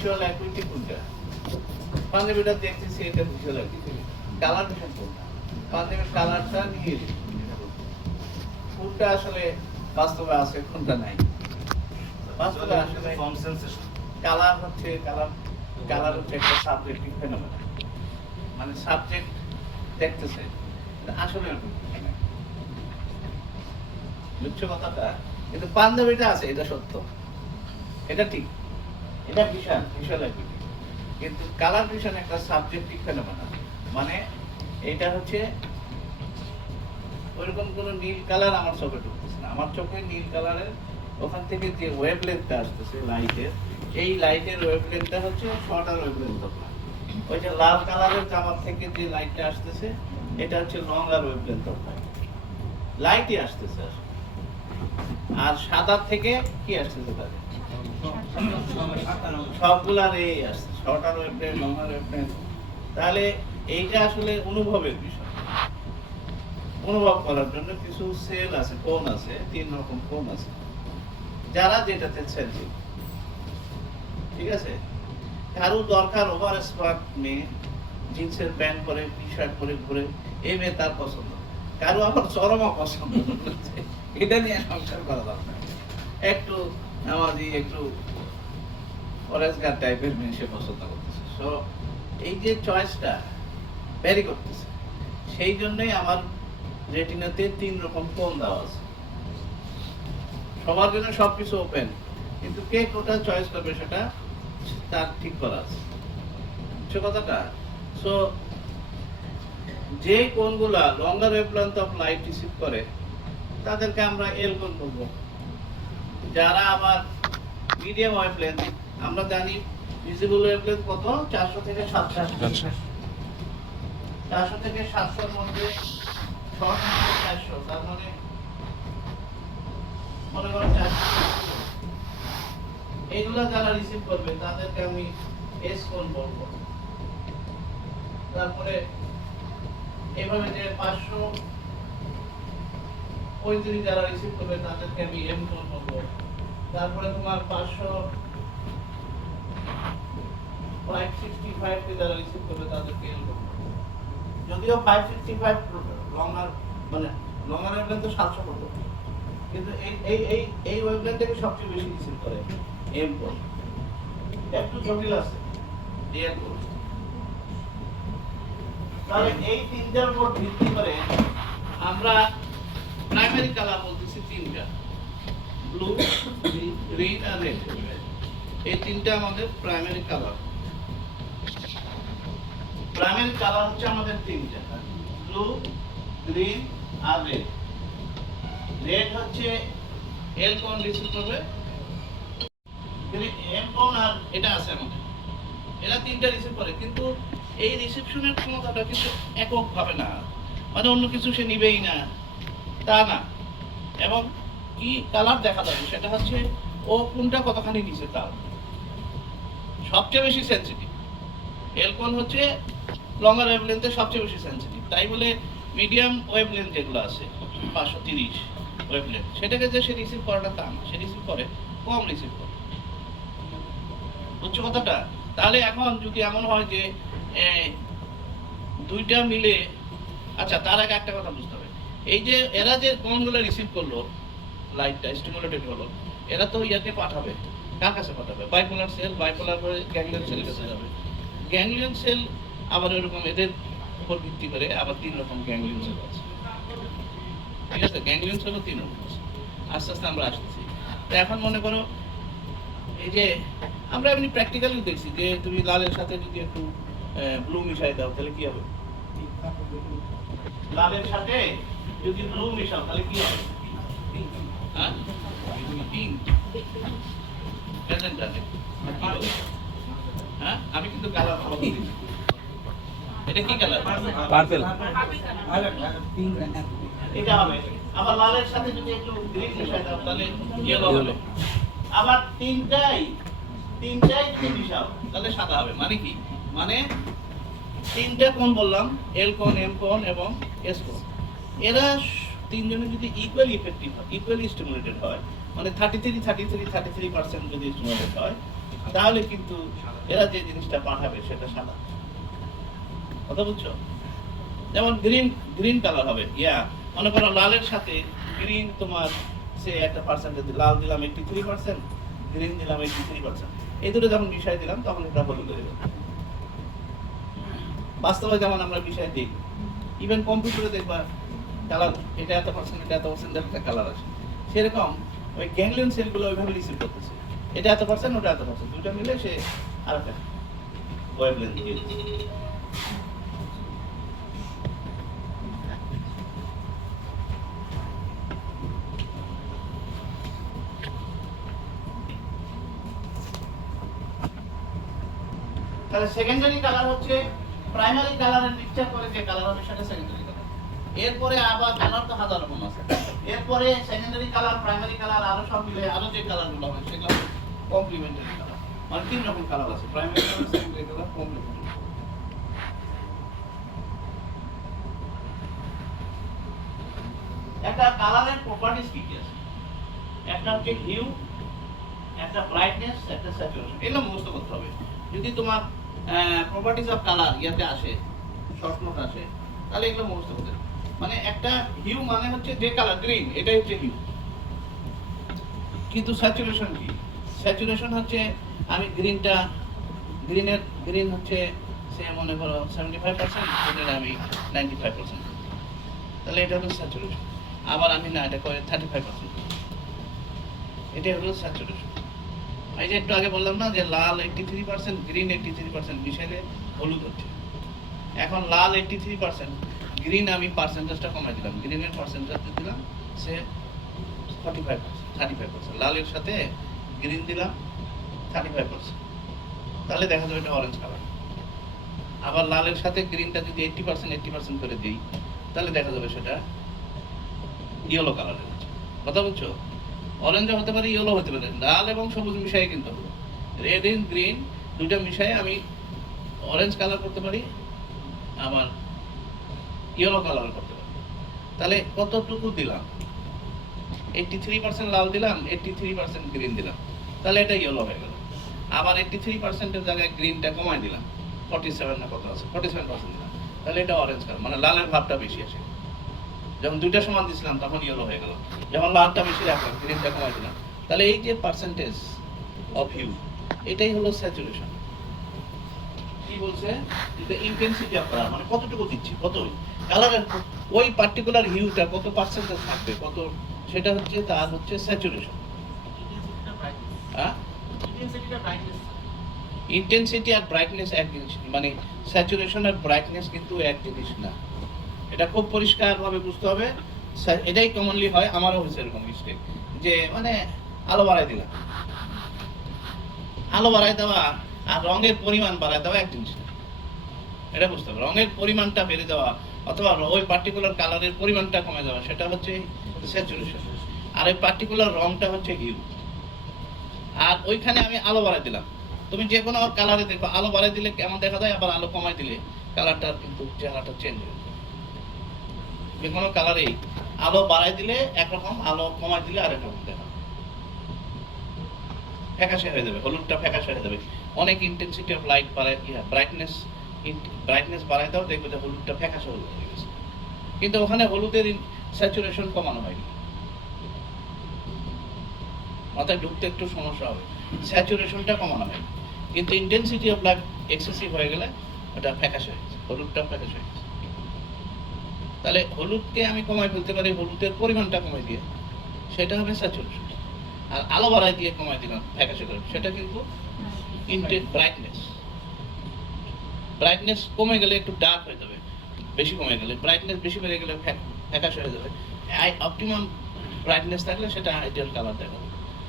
Visual acuity কোনটা? পাঞ্জাবিটা দেখতেছি এটা ভিজুয়াল অ্যাকুইটি, কালার ভিশন কোনটা? পাঞ্জাবির কালারটা নীল, কোনটা আসলে বাস্তবে আছে কোনটা নাই? বাস্তবে আসলে ফর্ম সেন্সেশন কালার হচ্ছে কালার হচ্ছে একটা সাবজেক্টিভ ফেনোমেনা, মানে সাবজেক্ট দেখতেছে আসলে এরকম কিছু না। বুঝছো কথাটা? কিন্তু পাঞ্জাবিটা আছে, এটা সত্য, এটা ঠিক, এটা ভিশুয়াল অ্যাকুইটি। কিন্তু কালার ভিশন একটা সাবজেক্টিভ ফেনোমেনা, মানে এটা হচ্ছে ওইরকম কোনো নীল কালার আমার চোখে ঢুকতেছে না। আমার চোখে নীল কালারের ওখান থেকে যে ওয়েভলেন্থটা আসতেছে লাইটের, এই লাইটের ওয়েভলেন্থটা হচ্ছে শর্টার ওয়েভলেন্থ অফ লাইট। ওই যে লাল কালারের জামার থেকে যে লাইটটা আসতেছে এটা হচ্ছে লঙ্গার ওয়েভলেন্থ অফ লাইট, লাইটই আসতেছে আসলে। আর সাদা থেকে কি আসতেছে তাহলে? সবগুলার এই আসছে, শর্টার ওয়েভলেন্থ, লঙ্গার ওয়েভলেন্থ। তাহলে এইটা আসলে অনুভবের বিষয়। অনুভব করার জন্য কিছু সেল আছে, কোণ আছে, 3 রকম কোণ আছে, যারা যেটাতে সেন্সিটিভ। ঠিক আছে? কারো দরকার ওভার স্মার্ট মেয়ে, জিন্সের প্যান্ট পরে, টি শার্ট পরে ঘুরে, এই মেয়ে তার পছন্দ। কারো আবার চরম পছন্দ, এটা নিয়ে সংসার করা দরকার। একটু নামাজি, একটু ফরেস্টগার্ড টাইপের মেয়ে সে পছন্দ করতেছে। সো এই যে চয়েসটা ভ্যারি করতেছে, সেই জন্যই আমার রেটিনাতে 3 রকম কোণ দেওয়া আছে। সবার জন্য সবকিছু ওপেন, কিন্তু কে কোনটা চয়েস করবে সেটা তার ঠিক করা আছে। বুঝছো কথাটা? সো যে কোণগুলা লঙ্গার ওয়েভলেন্থ অফ লাইট রিসিভ করে তাদেরকে আমরা এল কোণ বলবো। যারা আবার মিডিয়াম ওয়েভলেন্থ, আমরা জানি ভিজিবল ওয়েভলেন্থ কত? 400 থেকে 700। 400 থেকে 700 এর মধ্যে 400, তার মানে মনে করো 400। এইগুলা যারা রিসিভ করবে তাদেরকে আমি এস কোণ বলবো। তারপরে এভাবে যে 535 যারা রিসিভ করবে তাদেরকে আমি এম কোণ বলবো। তারপরে তোমার 565 কে যারা রিসিভ করবে তাদেরকে এল বলবো। যদিও 565 লঙ্গার, মানে লঙ্গার ওয়েভলেন্থ তো 700 পর্যন্ত, কিন্তু এই ওয়েভলেন্থ থেকে সবচেয়ে বেশি রিসিভ করে এম কোণ। একটু জটিল আছে ডিএল কোণ। তাহলে এই তিনটার উপর ভিত্তি করে আমরা প্রাইমারি কালার বলতেছি 3টা, ব্লু, গ্রিন আর রেড। এই 3টা আমাদের প্রাইমারি কালার। প্রাইমারি কালার হচ্ছে আমাদের 3টা, ব্লু, গ্রিন আর রেড। রেড হচ্ছে এল কোণ রিসিভ করবে, এম কোণ আর এটা আছে আমাদের, এরা 3টা রিসিভ করে। কিন্তু এই রিসিপশনের ক্ষমতাটা কিন্তু একক ভাবে না, মানে অন্য কিছু সে নিবেই না তা না। এবং কি কালার দেখা যাবে সেটা হচ্ছে ও কোনটা কতখানি নিচে, তার সবচেয়ে বেশি সেন্সিটিভ। এল কোণ হচ্ছে লঙ্গার ওয়েভলেন্থে সবচেয়ে বেশি সেন্সিটিভ। তাই বলে মিডিয়াম ওয়েভলেন্থ যেগুলো আছে 530 ওয়েভলেন্থ, সেটাকে যে সে রিসিভ করাটা তা না, সে রিসিভ করে কম রিসিভ করে। বুঝছো কথাটা? তাহলে এখন যদি এমন হয় যে দুইটা মিলে, আচ্ছা তার আগে একটা কথা বুঝতে হবে, এই যে এরা যে কোণগুলো রিসিভ করলো, লাইটটা স্টিমুলেটেড হলো, এরা তো ইয়াকে পাঠাবে, কার কাছে পাঠাবে? বাইপোলার সেল, বাইপোলার করে গ্যাংলিয়ন সেলের কাছে যাবে। গ্যাংলিয়ন সেল আবার এরকম এদের উপর ভিত্তি করে আবার 3 রকম গ্যাংলিয়ন সেল আছে। ঠিক আছে? গ্যাংলিয়ন সেলও 3 রকম আছে। আস্তে আস্তে আমরা আসতেছি। তো এখন মনে করো এই যে আমরা এমনি প্র্যাকটিক্যালি দেখছি যে তুমি লালের সাথে যদি একটু ব্লু মিশাই দাও তাহলে কি হবে? লালের সাথে যদি ব্লু মিশাও তাহলে কি হবে? হ্যাঁ, পিঙ্ক। হ্যাঁ, আমি কিন্তু কালার বলছি। এটা কি কালার? পার্পল। এটা হবে। আবার লালের সাথে যদি একটু গ্রিন মিশাই দাও তাহলে ইয়েলো হবে। আবার তিনটাই যদি মিশাও তাহলে সাদা হবে। মানে কি? মানে 3টা কোণ বললাম, এল কোণ, এম কোণ এবং এস কোণ। এরা 3 জনে যদি ইকুয়ালি ইফেক্টিভ হয়, ইকুয়ালি স্টিমুলেটেড হয়, মানে 33% যদি স্টিমুলেটেড হয়, তাহলে কিন্তু এরা যে জিনিসটা পাঠাবে সেটা সাদা। কথা বুঝছো? যেমন গ্রিন গ্রিন কালার হবে, মনে করো লালের সাথে গ্রিন তোমার সে একটা পার্সেন্টেজ, লাল দিলাম 83%, গ্রিন দিলাম 83%, এই দুটো যখন মিশাই দিলাম তখন এটা হলুদ হয়ে যাবে। বাস্তবে যেমন আমরা বিষয় দিই, ইভেন কম্পিউটারে দেখবা কালার এটা এত পার্সেন্ট, এটা এত পার্সেন্ট, একটা কালার আসে। সেরকম ওই গ্যাংলিয়ন সেলগুলো ওইভাবে রিসিভ করতেছে, এটা এত পার্সেন্ট, ওটা এত পার্সেন্ট, দুটো মিলে সে আর একটা ওয়েভলেন্থ দিয়ে দিচ্ছে। তাহলে সেকেন্ডারি কালার হচ্ছে প্রাইমারি কালারের মিক্সচার করে যে কালার হবে সেটা সেকেন্ডারি কালার। এরপরে আবার কালার তো হাজার রকম আছে, এরপরে সেকেন্ডারি কালার, প্রাইমারি কালার আরো সব মিলে আরো যে কালারগুলো হবে সেগুলো কমপ্লিমেন্টারি কালার। মানে তিন রকম কালার আছে, primary colour, secondary colour, complementary. একটা কালারের প্রপার্টিজ কি কি আছে? একটা হচ্ছে হিউ, একটা ব্রাইটনেস, একটা স্যাচুরেশন। এগুলো মুখস্থ করতে হবে। যদি তোমার প্রপার্টিজ অফ কালার ইয়াতে আসে, শর্ট নোট আসে, তাহলে এগুলো মুখস্থ করতে হবে। মানে একটা হিউ মানে হচ্ছে যে কালার গ্রিন, এটাই হচ্ছে হিউ। কিন্তু স্যাচুরেশন কি? স্যাচুরেশন হচ্ছে আমি গ্রিনটা, গ্রিন হচ্ছে সে মনে করো 75%, গ্রিনের আমি 95%, তাহলে এটা হলো স্যাচুরেশন। আবার আমি না এটা করে 35%, এটা হলো স্যাচুরেশন। এই যে একটু আগে বললাম না যে লাল 83%, গ্রিন 83% মিশাইলে হলুদ হচ্ছে। এখন লাল 83%, গ্রিন আমি পার্সেন্টেজটা কমাই দিলাম, গ্রিনের পার্সেন্টেজ দিলাম সে 35%, লালের সাথে গ্রিন দিলাম 35%, তাহলে দেখা যাবে এটা অরেঞ্জ কালার। আবার লালের সাথে গ্রিনটা যদি 80% করে দিই, তাহলে দেখা যাবে সেটা ইয়েলো কালারের হচ্ছে। কথা বুঝছো? অরেঞ্জ হতে পারে, ইয়েলো হতে পারে, লাল এবং সবুজ মিশাই কিন্তু রেড এন্ড গ্রিন দুইটা মিশাই আমি অরেঞ্জ কালার করতে পারি, আবার ইয়েলো কালার করতে পারি। তাহলে কতটুকু দিলাম? 83% লাল দিলাম, 83% গ্রিন দিলাম, তাহলে এটা ইয়েলো হয়ে গেল। আবার 83%-এর জায়গায় গ্রিনটা কমাই দিলাম, 47 না কত আছে, 47% দিলাম, তাহলে এটা অরেঞ্জ কালার, মানে লালের ভাবটা বেশি আসে। যখন দুইটা সমান দিছিলাম তখন ইয়েলো হয়ে গেল। যখন লালটা বেশি রাখলাম, গ্রিনটা কমাই দিলাম, তাহলে এই যে পার্সেন্টেজ অফ হিউ, এটাই হলো স্যাচুরেশন। কি বলছে? দ্য ইন্টেন্সিটি অফ কালার, মানে কতটুকু দিচ্ছি, কত কালারের ওই পার্টিকুলার হিউটা কত পার্সেন্টেজ থাকবে, কত, সেটা হচ্ছে তার হচ্ছে স্যাচুরেশন। হ্যাঁ, ইন্টেন্সিটি আর ব্রাইটনেস এক জিনিস, মানে স্যাচুরেশন আর ব্রাইটনেস কিন্তু এক জিনিস না। এটা খুব পরিষ্কারভাবে বুঝতে হবে। এটাই কমনলি হয়, আমারও হয়েছে এরকম মিস্টেক, যে মানে আলো বাড়াই দিলাম, আলো বাড়াই দেওয়া আর রঙের পরিমাণ বাড়াই দেওয়া এক জিনিস না। এটা বুঝতে হবে। রঙের পরিমাণটা বেড়ে যাওয়া অথবা ওই পার্টিকুলার কালারের পরিমাণটা কমে যাওয়া, সেটা হচ্ছে স্যাচুরেশন। আর ওই পার্টিকুলার রংটা হচ্ছে হিউ। আর ওইখানে আমি আলো বাড়াই দিলাম, তুমি যে কোনো কালারে দেখো আলো বাড়াই দিলে কেমন দেখা যায়, আবার আলো কমাই দিলে কালারটা কিন্তু চেহারাটা চেঞ্জ হয়ে যায়। যে কোনো কালারেই আলো বাড়াই দিলে একরকম, আলো কমাই দিলে আরেক রকম দেখা, ফ্যাকাশে হয়ে যাবে, হলুদটা ফ্যাকাশে হয়ে যাবে। অনেক ইন্টেন্সিটি অফ লাইট বাড়ায়, ব্রাইটনেস বাড়াই দাও, দেখবে যে হলুদটা ফ্যাকাশে হয়ে গেছে। কিন্তু ওখানে হলুদের স্যাচুরেশন কমানো হয়নি, মাথায় ঢুকতে একটু সমস্যা হবে। স্যাচুরেশনটা কমানো হয়, কিন্তু ইন্টেন্সিটি অফ লাইট এক্সেসিভ হয়ে গেলে ওটা ফ্যাকাশে হয়ে গেছে, হলুদটা ফ্যাকাশে হয়ে গেছে। তাহলে হলুদকে আমি কমাই ফেলতে পারি হলুদের পরিমাণটা কমাই দিয়ে, সেটা হবে স্যাচুরেশন। আর আলো বাড়াই দিয়ে কমাই দিলাম ফ্যাকাশে করে, সেটা কিন্তু ব্রাইটনেস কমে গেলে একটু ডার্ক হয়ে যাবে, বেশি কমে গেলে, ব্রাইটনেস বেশি বেড়ে গেলে ফ্যাকাশে হয়ে যাবে। অপটিমাম ব্রাইটনেস থাকলে সেটা আইডিয়াল কালার দেখাবে।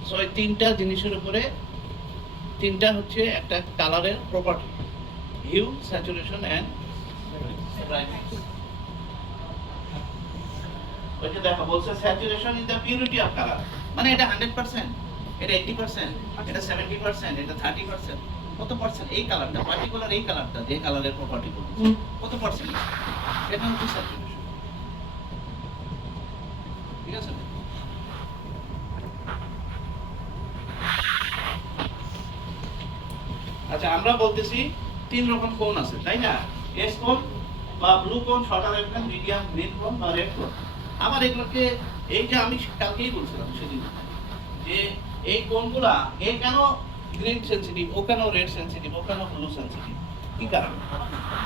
সো এই তিনটা জিনিসের উপরে, তিনটা হচ্ছে একটা কালারের property, hue, saturation and brightness. ওইটা দেখা বলছে saturation is the purity of colour, মানে এটা 100%, এটা 80%, এটা 70%, এটা 30%, কত পার্সেন্ট এই কালারটা, পার্টিকুলার এই কালারটা, যে কালারের প্রপার্টি বলছে কত পার্সেন্ট, এটা হচ্ছে স্যাচুরেশন। ঠিক আছে? আচ্ছা, আমরা বলতেছি তিন রকম কোণ আছে, তাই না? এস কোণ বা ব্লু কোণ, শর্টার ওয়েভলেন্থ, মিডিয়াম গ্রিন কোণ বা রেড কোণ। আমার এগুলোকে, এই যে আমি কালকেই বলছিলাম সেদিন, যে এই কোণগুলা এই কেন গ্রিন সেনসিটিভ, ও কেন রেড সেনসিটিভ, ও কেন ব্লু সেনসিটিভ, কি কারণ?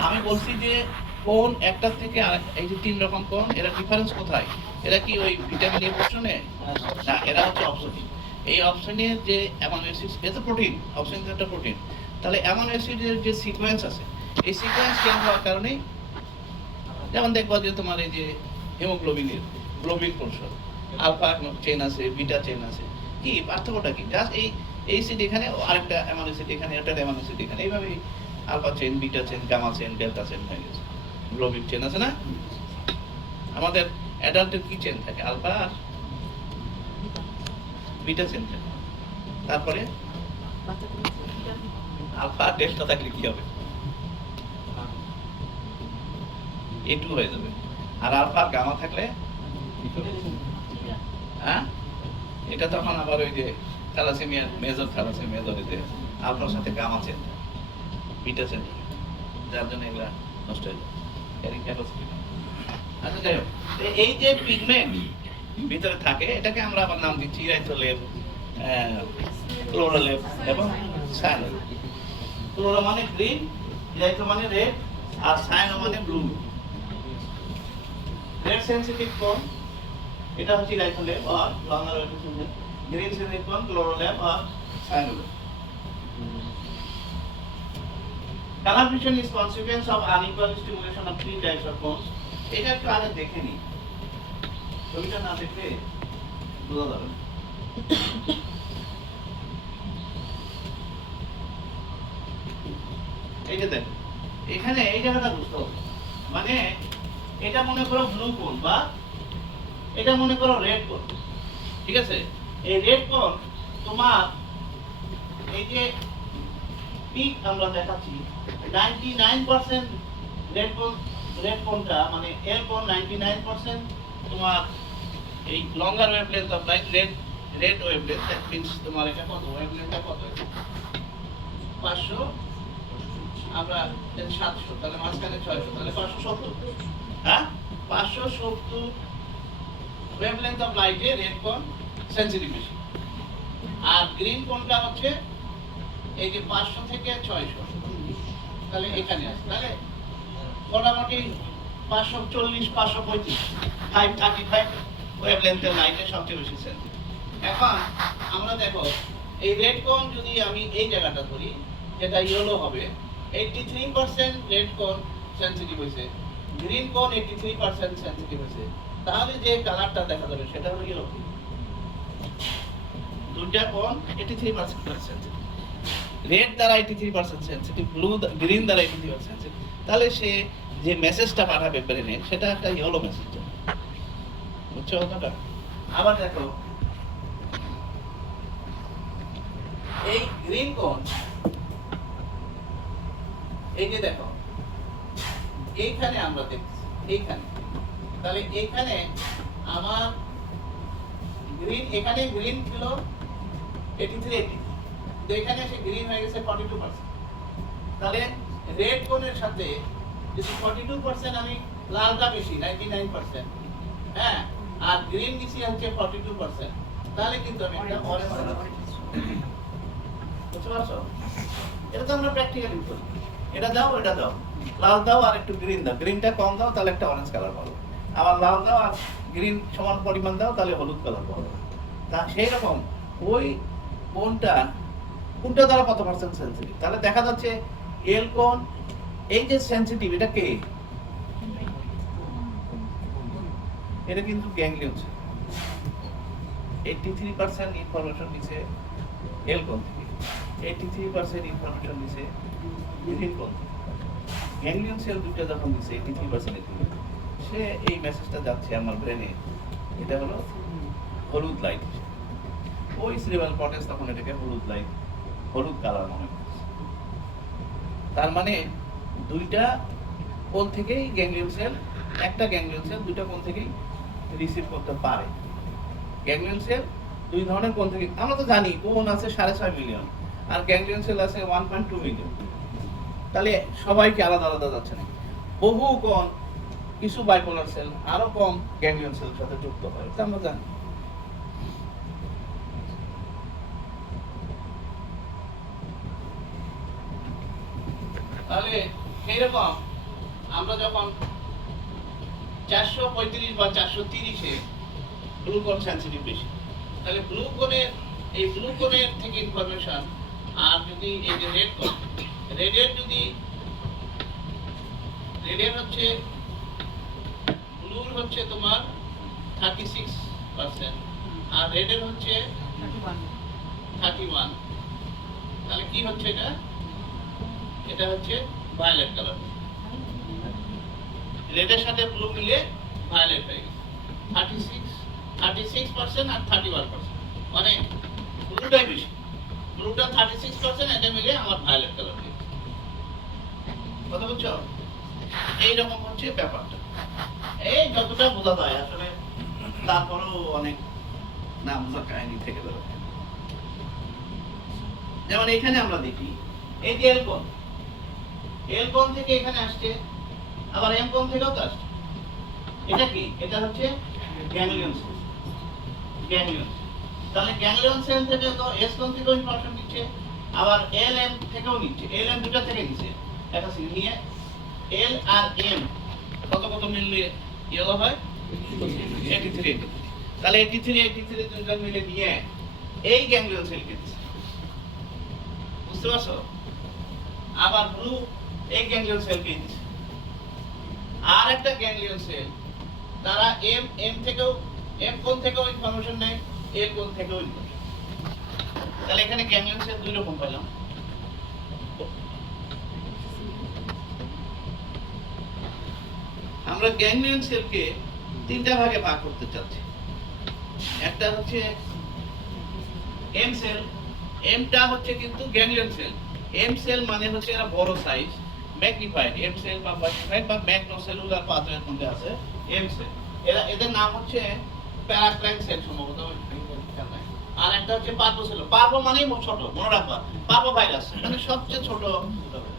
আমি বলছি যে কোণ একটা থেকে এই যে তিন রকম কোণ, এরা ডিফারেন্স কোথায়? এরা কি ওই ভিটামিন এ পোর্শনে? না, এরা হচ্ছে অপশনিক। এই অপশনের যে অ্যামাইনো অ্যাসিড, এটা প্রোটিন, অপশন একটা প্রোটিন। তাহলে অ্যামাইনো অ্যাসিডের যে সিকোয়েন্স আছে, এই সিকোয়েন্স চেঞ্জ হওয়ার কারণে, যেমন দেখবা যে তোমার এই যে হিমোগ্লোবিনের গ্লোবিন পোর্শন, আলফা চেন আছে, বিটা চেন আছে, কি পার্থক্যটা কি? জাস্ট এই অ্যাসিড এখানে, আরেকটা অ্যামাইনো অ্যাসিড এখানে, একটা অ্যামাইনো অ্যাসিড এখানে, এইভাবেই alpha chain, beta chain, gamma chain, delta chain হয়ে গেছে। গ্লোবিন চেন আছে না? আমাদের অ্যাডাল্টের কি চেন থাকে? আলফা আর বিটা চেন থাকে। তারপরে আলফা আর ডেল্টা থাকলে কি হবে? A2 হয়ে যাবে। আর আলফা আর গামা থাকলে, হ্যাঁ, এটা তখন আবার ওই যে থ্যালাসেমিয়া, মেজর থ্যালাসেমিয়া ধরেতে আলফার সাথে গামা চেন, বিটা চেন, যার জন্য এগুলা নষ্ট হয়ে যায়, ক্যারিং ক্যাপাসিটি। আচ্ছা, যাই হোক, এই যে পিগমেন্ট ভিতরে থাকে, এটাকে আমরা আবার নাম দিচ্ছি ইরাইথ্রোলেভ, ক্লোরোলেভ এবং সায়ানোলেভ। ক্লোরো মানে গ্রিন, ইরাইথ্রো মানে রেড, আর সায়ানো মানে ব্লু। রেড সেনসিটিভ কোণ, এটা হচ্ছে ইরাইথ্রোলেভ আর লঙ্গার ওয়েভলেন্থ। গ্রিন সেনসিটিভ কোণ ক্লোরোলেভ আর সায়ানোলেভ। Color vision is consequence of unequal stimulation of three types of cones. এটা একটু আগে দেখে নি, ছবিটা না দেখলে বোঝা যাবে না। এই যে দেখো, এখানে এই জায়গাটা বুঝতে হবে, মানে এটা মনে করো ব্লু কোণ বা এটা মনে করো রেড কোণ, ঠিক আছে? এই রেড কোণ তোমার এই যে পিক আমরা দেখাচ্ছি 99% রেড কোণটা, মানে এর কোণ 99% তোমার এই longer wavelength of light, red wavelength, that means তোমার এটা কত, ওয়েভলেন্থটা কত? 500, আমরা 700, তাহলে মাঝখানে 600, তাহলে 570। হ্যাঁ, 570 ওয়েভলেন্থ অফ লাইটে রেড কোণ সেনসিটিভ বেশি। আর গ্রিন কোণটা হচ্ছে এই যে 500 থেকে 600, তাহলে এখানে আছে। তাহলে মোটামুটি 540, 535, 535 ওয়েভলেন্থের লাইটে সবচেয়ে বেশি সেনসিটিভ। এখন আমরা দেখো, এই রেড কোণ যদি আমি এই জায়গাটা ধরি, যেটা ইয়েলো হবে, 83% রেড কোণ সেনসিটিভ হয়েছে, গ্রিন কোণ 83% সেনসিটিভ হয়েছে। তাহলে যে কালারটা দেখা যাবে সেটা হলো ইয়েলো। দুইটা কোণ 83% সেনসিটিভ, রেড দ্বারা 83% সেনসিটিভ, ব্লু গ্রিন দ্বারা 83% সেনসিটিভ। তাহলে সে যে মেসেজটা পাঠাবে ব্রেনে, সেটা একটা ইয়েলো মেসেজ, বুঝছো কথাটা? আবার দেখো, এই গ্রিন কোণ, এই যে দেখো এইখানে আমরা দেখছি, এইখানে, তাহলে এইখানে আমার গ্রিন, এখানে গ্রিন ছিল 83, তো এখানে এসে গ্রিন হয়ে গেছে 42%। তাহলে রেড কোণের সাথে যদি 42% আমি, লালটা বেশি 99%, হ্যাঁ, আর গ্রিন দিছি হচ্ছে 42%, তাহলে কিন্তু আমি একটা অরেঞ্জ কালার, বুঝতে পারছো? এটা তো আমরা প্র্যাকটিক্যালি করি, এটা দাও, এটা দাও, লাল দাও আর একটু গ্রিন দাও, গ্রিনটা কম দাও তাহলে একটা অরেঞ্জ কালার পাবো, আবার লাল দাও আর গ্রিন সমান পরিমাণ দাও তাহলে হলুদ কালার পাবো। তা সেই রকম ওই কোনটা দ্বারা কত পার্সেন্ট সেনসিটিভ, তাহলে দেখা যাচ্ছে এল কোণ, এই যে সেনসিটিভ, এটা কে? এটা কিন্তু গ্যাংলিয়ন সেল। 83% ইনফরমেশন দিছে এল কোণ থেকে, 83% ইনফরমেশন দিছে গ্রিন কোণ থেকে। গ্যাংলিয়ন সেল দুটো যখন দিছে 83% সে এই মেসেজটা যাচ্ছে আমার ব্রেনে, এটা হলো হলুদ লাইট। ওই সিরিয়াল কর্টেক্স তখন এটাকে হলুদ লাইট, হলুদ কালার মনে করছে। তার মানে দুইটা কোণ থেকেই গ্যাংলিয়ন সেল, একটা গ্যাংলিয়ন সেল দুইটা কোণ থেকেই রিসিভ করতে পারে। গ্যাংলিয়ন সেল দুই ধরনের কোণ থেকে, আমরা তো জানি কোণ আছে 6.5 মিলিয়ন, আর গ্যাংলিয়ন সেল আছে 1.2 মিলিয়ন। তাহলে সবাইকে আলাদা আলাদা যাচ্ছে না, বহু কম কিছু বাইপোলার সেল আরো কম গ্যাংলিয়ন সেলের সাথে যুক্ত হয়, এটা আমরা জানি। তাহলে এইরকম আমরা যখন 435 বা 430-এ ব্লু কোন সেন্সিটিভ বেশি, তাহলে ব্লু কোনের এই ব্লু কোনের থেকে ইনফরমেশন, আর যদি এই যে রেড কোন, রেডের যদি রেডের হচ্ছে ব্লুর হচ্ছে তোমার 36% আর রেডের হচ্ছে 31, তাহলে কি হচ্ছে এটা? এটা হচ্ছে ভায়োলেট কালার। রেডের সাথে ব্লু মিলে ভায়োলেট হয়ে গেছে। 36% আর 31%, মানে ব্লুটাই বেশি। ব্লুটা 36%, এটা মিলে আমার ভায়োলেট কালার হয়ে গেছে। কথা বুঝছো? এইরকম হচ্ছে ব্যাপারটা। এই যতটা বোঝা যায় আসলে, তারপরেও অনেক না বোঝা কাহিনী থেকে বেরোয়। যেমন এখানে আমরা দেখি এই যে এল কোণ থেকে এখানে আসছে, আবার এম কোণ থেকেও তো আসছে। এটা কি? এটা হচ্ছে গ্যাংলিয়ন সেল। গ্যাংলিয়ন, তাহলে গ্যাংলিয়ন সেল থেকে তো এস কোণ থেকেও ইনফরমেশন নিচ্ছে, আবার এল এম থেকেও নিচ্ছে। এল এম দুটো থেকে নিচ্ছে, একটা সিগন্যাল নিয়ে এল আর এম কত কত মিললে ইয়েলো হয় 83। তাহলে 83 দুজন মিলে নিয়ে এই গ্যাংলিয়ন সেল দিচ্ছে, বুঝতে পারছো? আবার ব্লু এই গ্যাংলিয়ন সেলকে দিচ্ছে। আর একটা গ্যাংলিয়ন সেল তারা এম থেকেও, এম কোণ থেকেও ইনফরমেশন নেয়, এল কোণ থেকেও ইনফরমেশন। তাহলে এখানে গ্যাংলিয়ন সেল দুই রকম পেলাম। আমরা গ্যাংলিয়ন সেলকে তিনটা ভাগে ভাগ করতে চাচ্ছি। একটা হচ্ছে এম সেল, এমটা হচ্ছে কিন্তু গ্যাংলিয়ন সেল। এম সেল মানে হচ্ছে এরা বড় সাইজ, ম্যাগনিফাইড এম সেল বা ম্যাগনিফাইড বা ম্যাগনোসেলুলার পাথওয়ের মধ্যে আছে এম সেল। এদের নাম হচ্ছে প্যারাক্রাইন সেল সম্ভবত। আর একটা হচ্ছে পার্ভো সেল। পার্ভো মানেই ছোট, মনে রাখবা। পার্ভো ভাইরাস মানে সবচেয়ে ছোট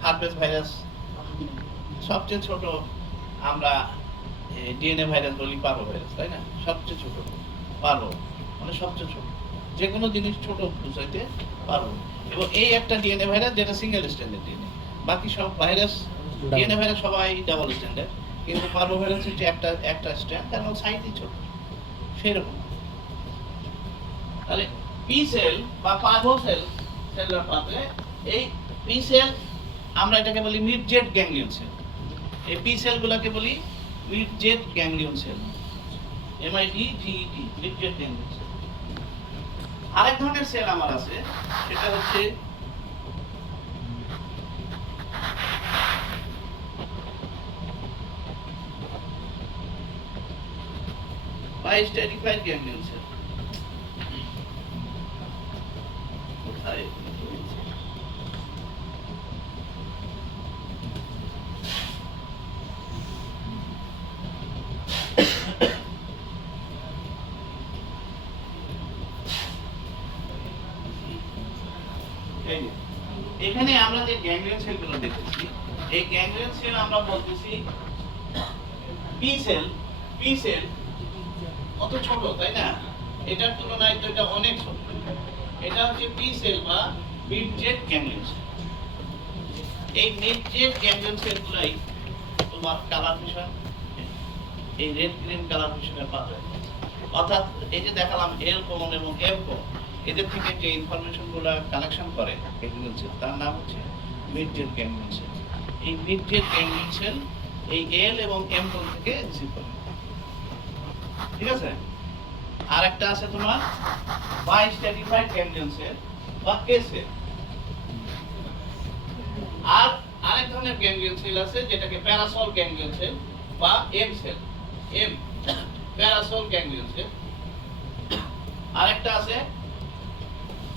হার্পেস ভাইরাস, সবচেয়ে ছোট আমরা ডিএনএ ভাইরাস বলি পার্ভো ভাইরাস, তাই না? সবচেয়ে ছোট পার্ভো মানে সবচেয়ে ছোট, যে কোনো জিনিস ছোট বুঝাইতে পারবো। এবং এই একটা ডিএনএ ভাইরাস যেটা সিঙ্গেল স্ট্যান্ডার্ড ডিএনএ, বাকি সব ভাইরাস ডিএনএ ভাইরাস সবাই ডাবল স্ট্যান্ডার্ড, কিন্তু পার্ভো ভাইরাস হচ্ছে একটা স্ট্যান্ড, কারণ সাইজই ছোট সেরকম। তাহলে পি সেল বা পার্ভো সেল সেলুলার পাথওয়ে, এই পি সেল আমরা এটাকে বলি মিড জেট গ্যাংলিয়ন সেল। এই পি সেলগুলোকে বলি midget ganglion cell, MIDGET, midget ganglion cell. আরেক ধরনের সেল আমার আছে, সেটা হচ্ছে বাইস্টারিফাইড গ্যাংলিয়ন সেল। কোথায়? এখানে আমরা যে গ্যাংলিয়ন সেলগুলো দেখতেছি, এই গ্যাংলিয়ন সেল আমরা বলতেছি পি সেল। পি সেল কত ছোট, তাই না? এটার তুলনায় তো এটা অনেক ছোট। এটা হচ্ছে পি সেল বা মিড জেট গ্যাংলিয়ন সেল। এই মিড জেট গ্যাংলিয়ন সেলগুলাই তোমার কালার ভিশন, এই রেড গ্রিন কালার ভিশনের পাবে। অর্থাৎ এই যে দেখালাম এল কোণ এবং এম কোণ, এদের থেকে যে ইনফরমেশনগুলো কালেকশন করে গ্যাংলিয়ন সেল, তার নাম হচ্ছে মিড জেট গ্যাংলিয়ন সেল। এই মিড জেট গ্যাংলিয়ন সেল এই এল এবং এম কোণ থেকে রিসিভ করে, ঠিক আছে? আর একটা আছে তোমার বাইস্টারিফাইড গ্যাংলিয়ন সেল বা কে সেল। আর আরেক ধরনের গ্যাংলিয়ন সেল আছে যেটাকে প্যারাসল গ্যাংলিয়ন সেল বা M cell, M parasol ganglion cell. আরেকটা আছে,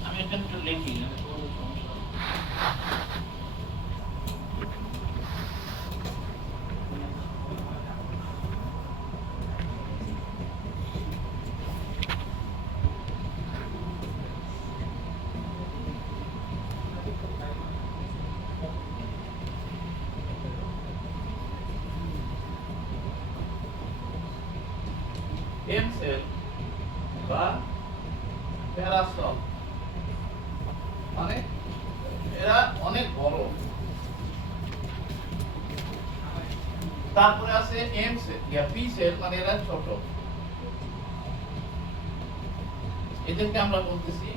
আমি এখানে একটু লিখি না, এম সেল বা প্যারাসল, মানে এরা অনেক বড়। তারপরে আছে এম সেল ইয়া পি সেল, মানে এরা ছোট। এদেরকে আমরা বলতেছি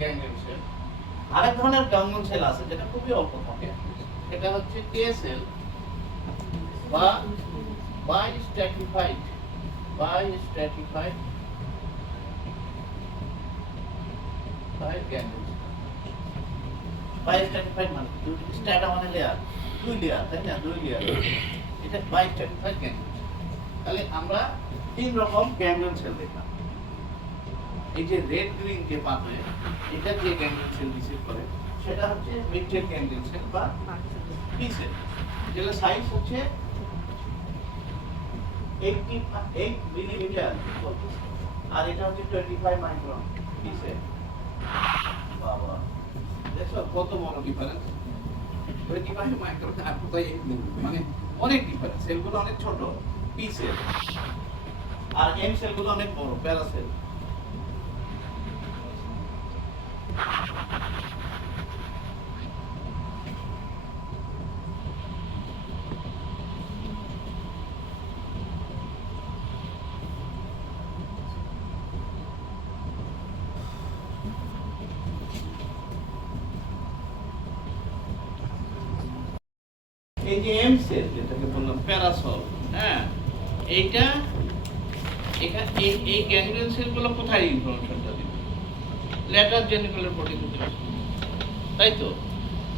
গ্যাংলিয়ন সেল। আরেক ধরনের গ্যাংলিয়ন সেল আছে যেটা খুবই অল্প থাকে, এটা হচ্ছে কে সেল বা বাইস্ট্র্যাটিফাইড গ্যাংলিয়ন সেল। বাইস্ট্র্যাটিফাইড মানে স্ট্র্যাটা মানে লেয়ার, দুই লেয়ার, তাই না? দুই লেয়ার, এটা বাইস্ট্র্যাটিফাইড গ্যাংলিয়ন। তাহলে আমরা তিন রকম গ্যাংলিয়ন সেল দেখলাম। এই যে রেড গ্রিন যে পাথওয়ে, এটা যে গ্যাংলিয়ন সেল রিসিভ করে সেটা হচ্ছে মিডজেট গ্যাংলিয়ন সেল বা পি সেল, যেটা সাইজ হচ্ছে 88 মিলিমিটার, আর এটা হচ্ছে 25 মাইক্রন পি সেল। বাবা, দেখো কত বড় ডিফারেন্স! 25 মাইক্রন আর কোথায় 8 মিলিমিটার, মানে অনেক ডিফারেন্স। সেলগুলো অনেক ছোট পি সেল, আর এম সেলগুলো অনেক বড় প্যারা সেল। এই যে এম সেল যেটাকে বললাম প্যারাসল, হ্যাঁ, এইটা এই গ্যাংলিয়ন সেলগুলো কোথায় ইনফরমেশনটা দিবে? ল্যাটার জেনিকুলার বডিতে দিবে, তাই তো?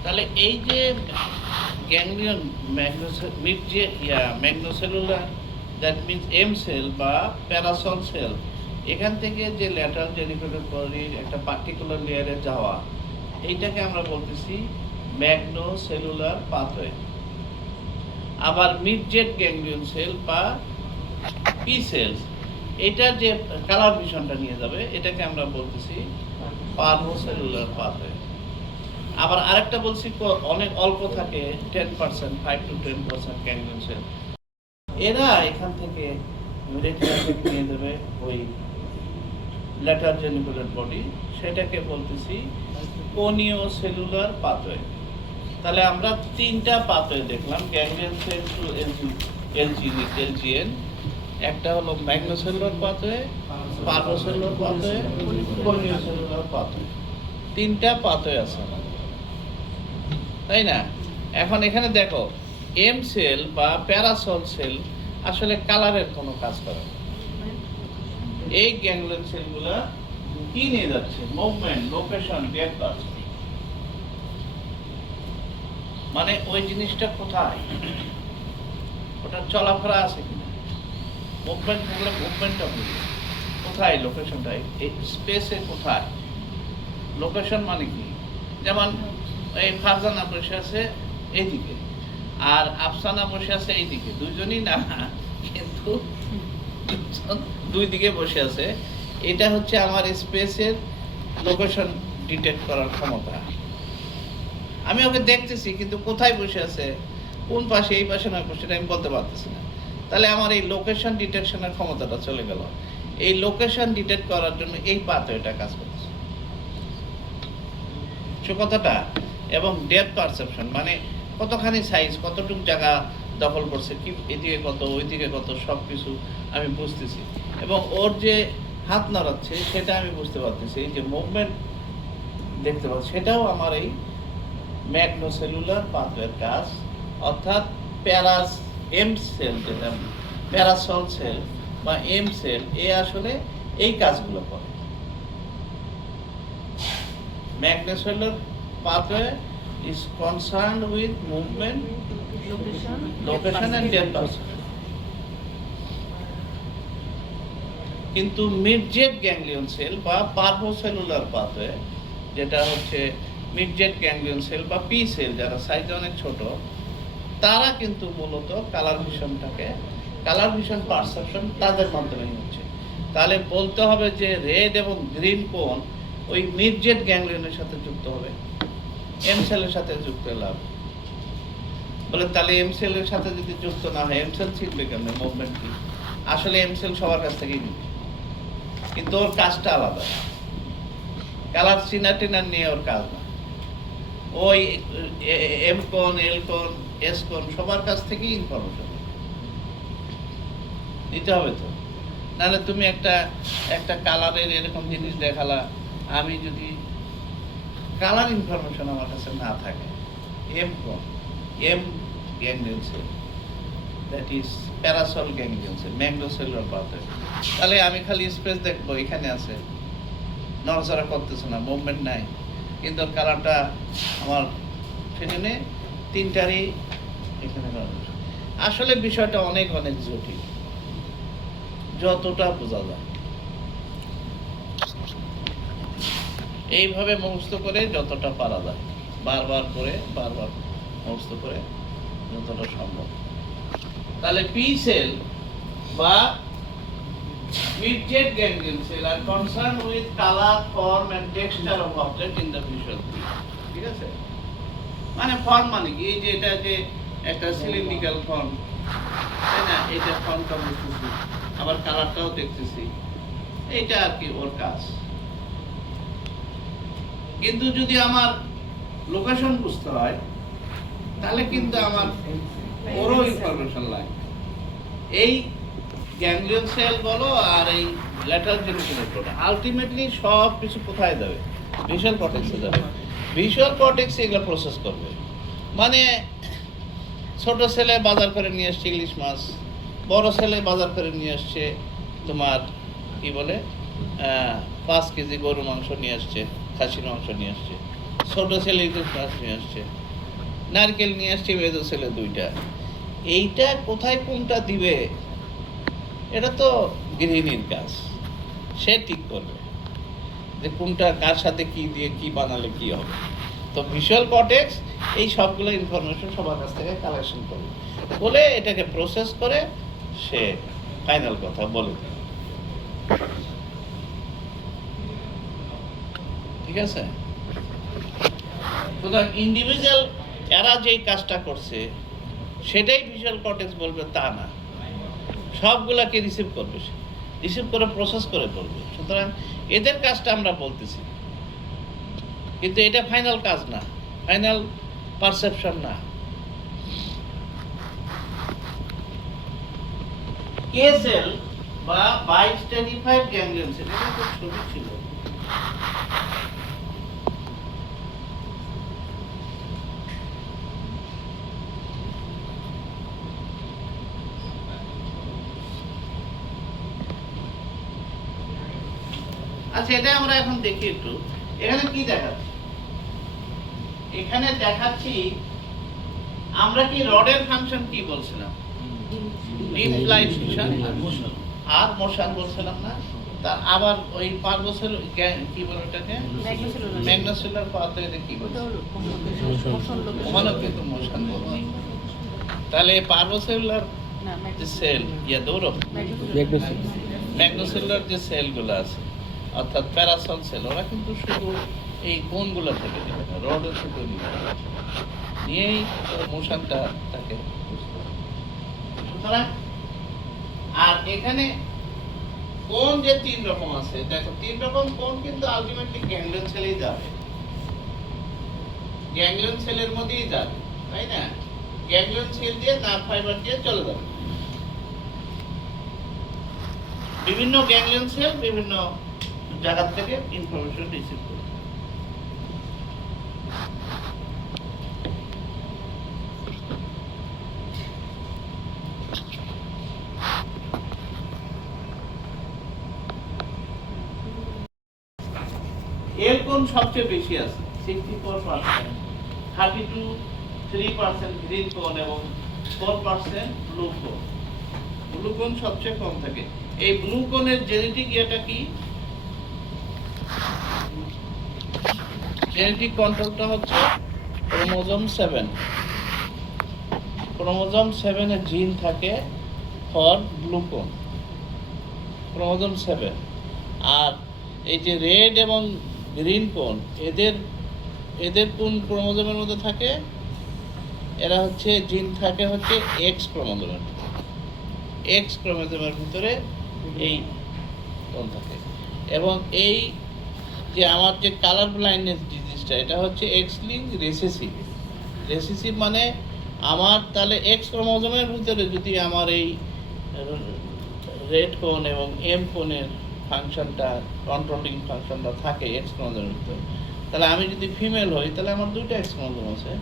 তাহলে এই যে ganglion magnocellular, that means M cell বা প্যারাসল সেল, এখান থেকে যে ল্যাটার জেনিকুলার বডির একটা পার্টিকুলার লেয়ারে যাওয়া, এইটাকে আমরা বলতেছি ম্যাগনোসেলুলার পাথওয়ে। আবার মিডজেট গ্যাংলিয়ন সেল বা পি সেলস, এটা যে কালার ভিশনটা নিয়ে যাবে, এটাকে আমরা বলতেছি পারভোসেলুলার পাথওয়ে। আবার আরেকটা বলছি অনেক অল্প থাকে, 10%, 5 to 10% গ্যাংলিয়ন সেল, এরা এখান থেকে রেটিনাকে নিয়ে যাবে ওই ল্যাটার জেনিকুলার বডি, সেটাকে বলতেছি কোনিওসেলুলার পাথওয়ে। তাহলে আমরা তিনটা পাথওয়ে দেখলাম, গ্যাংলিয়ন সেল টু এলজিএন, একটা হলো ম্যাগনোসেলুলার পাথওয়ে, পারভোসেলুলার পাথওয়ে, কোনিওসেলুলার পাথওয়ে। তিনটা পাথওয়ে আছে, তাই না? এখন এখানে দেখো, এম সেল বা প্যারাসল সেল আসলে কালারের কোনো কাজ করে না। এই গ্যাংলিয়ন সেলগুলা কি নিয়ে যাচ্ছে? মুভমেন্ট, লোকেশন, ডেপথ আছে, মানে ওই জিনিসটা কোথায়, ওটা চলাফেরা আছে কিনা, মুভমেন্ট থাকলে মুভমেন্টটা বুঝবে কোথায়, লোকেশনটা এই স্পেসে কোথায়। লোকেশন মানে কি? যেমন এই ফারজানা বসে আছে এইদিকে, আর আফসানা বসে আছে এইদিকে, দুইজনই না, কিন্তু দুই দিকে বসে আছে। এটা হচ্ছে আমার স্পেসের লোকেশন ডিটেক্ট করার ক্ষমতা। আমি ওকে দেখতেছি, কিন্তু কোথায় বসে আছে, কোন পাশে, এই পাশে নয় পাশে, আমি বলতে পারতেছি না। তাহলে আমার এই লোকেশন ডিটেকশনের ক্ষমতাটা চলে গেল। এই লোকেশন ডিটেক্ট করার জন্য এই পাথওয়েটা কাজ করতেছে, সে কথাটা। এবং ডেপথ পারসেপশন, মানে কতখানি সাইজ, কতটুকু জায়গা দখল করছে, কি এদিকে কত, ওইদিকে কত, সব কিছু আমি বুঝতেছি। এবং ওর যে হাত নাড়াচ্ছে সেটা আমি বুঝতে পারতেছি, এই যে মুভমেন্ট দেখতে পাচ্ছি, সেটাও আমার এই ম্যাগনোসেলুলার পাথওয়ের কাজ। অর্থাৎ এম সেল, যেটা প্যারাসল সেল বা এম সেল, এ আসলে এই কাজগুলো করে। ম্যাগনোসেলুলার pathway is concerned with movement, location and depth perception. কিন্তু মিডজেট গ্যাংলিয়ন সেল বা পারভোসেলুলার পাথওয়ে, যেটা হচ্ছে মিডজেট গ্যাংলিয়ন সেল বা পি সেল, যারা সাইজে অনেক ছোট, তারা কিন্তু মূলত কালার ভিশন পারসেপশন তাদের মাধ্যমে হচ্ছে। তাহলে বলতে হবে যে রেড এবং গ্রিন কোন ওই মিডজেট গ্যাংলিয়নের সাথে যুক্ত হবে, এম সেলের সাথে যুক্ত লাভ। বলে তাহলে এম সেলের সাথে যদি যুক্ত না হয় এম সেল শিখবে কেন মুভমেন্ট কি? আসলে এম সেল সবার কাছ থেকেই নিবে, কিন্তু ওর কাজটা আলাদা। কালার চিনার টিনার নিয়ে ওর কাজ না। ওই এম কোন, এল কোন, এস কোন সবার কাছ থেকেই ইনফরমেশন নিতে হবে তো। নাহলে তুমি একটা কালারের এরকম জিনিস দেখালা, আমি যদি কালার ইনফরমেশন আমার কাছে না থাকে, এম কোন, M ganglion cell, that is parasol ganglion cell, magnocellular pathway, তাহলে আমি খালি স্পেস দেখবো এখানে আছে, নড়াচড়া করতেছে না, মুভমেন্ট নাই, কিন্তু কালারটা আমার সেখানে তিনটারই এখানে। আসলে বিষয়টা অনেক অনেক জটিল, যতটা বোঝা যায় এইভাবে মুখস্থ করে যতটা পারা যায়, বারবার মুখস্থ করে যতটা সম্ভব। তাহলে পি সেল বা midget ganglion cell are concerned with color, form and texture of object in the visual field. ঠিক আছে, মানে ফর্ম মানে কি, এই যে এটা যে একটা সিলিন্ড্রিক্যাল ফর্ম, তাই না, এটা ফর্মটা বুঝতেছি, আবার কালারটাও দেখতেছি, এইটা আর কি ওর কাজ। কিন্তু যদি আমার লোকেশন বুঝতে হয় তাহলে কিন্তু আমার ওরও ইনফরমেশন লাগে। এই গ্যাংলিয়ন সেল বলো আর এই ল্যাটারাল জেনিকুলার বলো, আলটিমেটলি সব কিছু কোথায় যাবে? ভিজুয়াল কর্টেক্সে যাবে। ভিজুয়াল কর্টেক্স এগুলো প্রসেস করবে। মানে ছোট ছেলে বাজার করে নিয়ে আসছে ইলিশ মাছ, বড় ছেলে বাজার করে নিয়ে আসছে তোমার কি বলে 5 কেজি গরু মাংস নিয়ে আসছে, খাসির মাংস নিয়ে আসছে, ছোট ছেলে ইলিশ মাছ নিয়ে আসছে, নারকেল নিয়ে আসছে মেজো ছেলে 2টা। এইটা কোথায় কোনটা দিবে এটা তো গৃহিণীর কাজ, সে ঠিক করবে যে কোনটা কার সাথে কি দিয়ে কি বানালে কি হবে। তো ভিজুয়াল কর্টেক্স এই সবগুলো ইনফরমেশন সবার কাছ থেকে কালেকশন করবে, বলে এটাকে প্রসেস করে সে ফাইনাল কথা বলে দেবে। ঠিক আছে, সুতরাং ইন্ডিভিজুয়াল এরা যেই কাজটা করছে সেটাই ভিজুয়াল কর্টেক্স বলবে তা না, সবগুলাকে রিসিভ করবে, রিসিভ করে প্রসেস করে করবে। সুতরাং এদের কাজটা আমরা বলতেছি, কিন্তু এটা ফাইনাল কাজ না, ফাইনাল পারসেপশন না। কে সেল বা বাইস্টারিফাইড গ্যাংলিয়ন সেল, এটা তো ছবি ছিল। আচ্ছা, এটা আমরা এখন দেখি একটু। এখানে কি দেখাচ্ছি? এখানে দেখাচ্ছি আমরা কি রডের ফাংশন কি বলছিলাম? ইমপ্লাইটেশন আর মোশন বলছিলাম না? তার আবার ওই পারবোসেল কি বলে ওটাকে ম্যাগনোসেলুলার পাথওয়ে কি বলছে? ওখানে কিন্তু মোশন বলছি। তাহলে পারবোসেলুলার যে সেল দৌড় ম্যাগনোসেলুলার যে সেলগুলো আছে অর্থাৎ প্যারাসল সেল, ওরা কিন্তু শুধু এই কোনগুলো থেকে নেবে না, রডের শুধু নিয়েই মোশনটা তাকে। সুতরাং আর এখানে কোন যে 3 রকম আছে, দেখো 3 রকম কোন কিন্তু আলটিমেটলি গ্যাংলিয়ন সেলেই যাবে, গ্যাংলিয়ন সেলের মধ্যেই যাবে, তাই না? গ্যাংলিয়ন সেল দিয়ে নার্ভ ফাইবার দিয়ে চলে যাবে। বিভিন্ন গ্যাংলিয়ন সেল বিভিন্ন জায়গা থেকে ইনফরমেশন রিসিভ করে। এর কোন সবচেয়ে বেশি আছে 64%, 3% গ্রিন কোন এবং 4% ব্লু কোন। ব্লু কোন সবচেয়ে কম থাকে। এই ব্লু কোনের জেনেটিক ইয়েটা কি? জেনেটিক কন্ট্রোলটা হচ্ছে ক্রোমোজোম 7। ক্রোমোজোম 7 এর জিন থাকে ফর ব্লু কোন, ক্রোমোজোম 7। আর এই যে রেড এবং গ্রিন কোন, এদের কোন ক্রোমোজোমের মধ্যে থাকে? এরা হচ্ছে জিন থাকে হচ্ছে এক্স ক্রোমোজোমের, এক্স ক্রোমোজোমের ভিতরে এই টোন থাকে। এবং এই যে আমার যে কালার ব্লাইন্ডনেস ডিজিজটা, এটা হচ্ছে এক্স লিঙ্ক রেসেসিভ। রেসেসিভ মানে আমার তাহলে এক্স ক্রোমোজোমের ভিতরে যদি আমার এই রেড কোন এবং এম কোনের ফাংশনটা, কন্ট্রোলিং ফাংশনটা থাকে এক্স ক্রোমোজোমের ভিতরে, তাহলে আমি যদি ফিমেল হই তাহলে আমার দুইটা এক্স ক্রোমোজোম আছে,